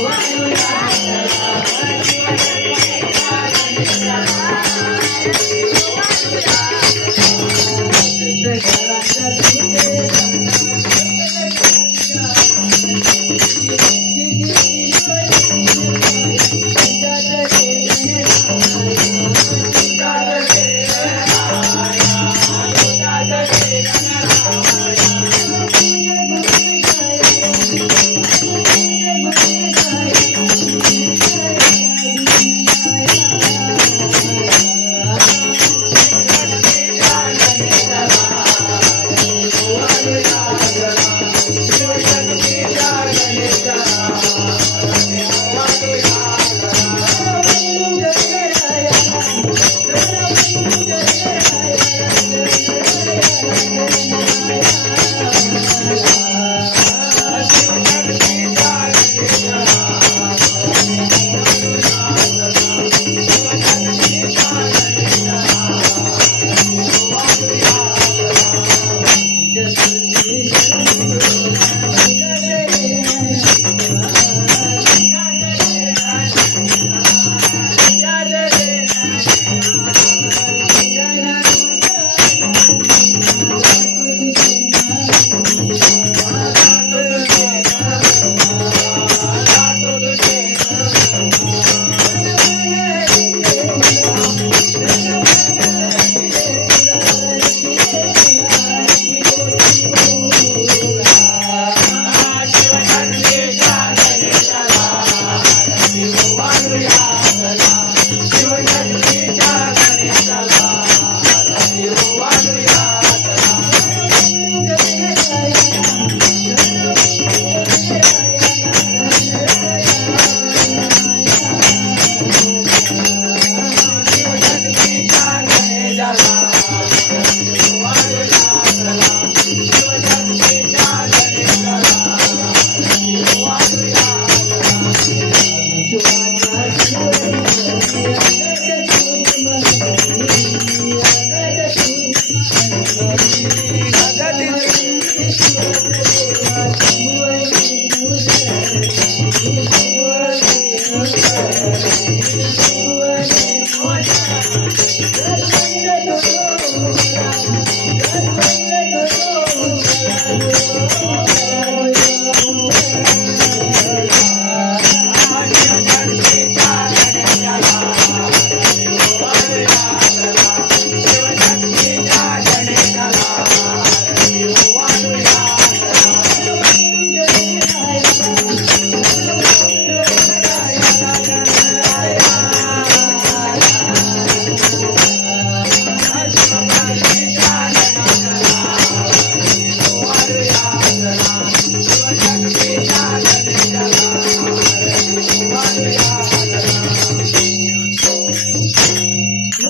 One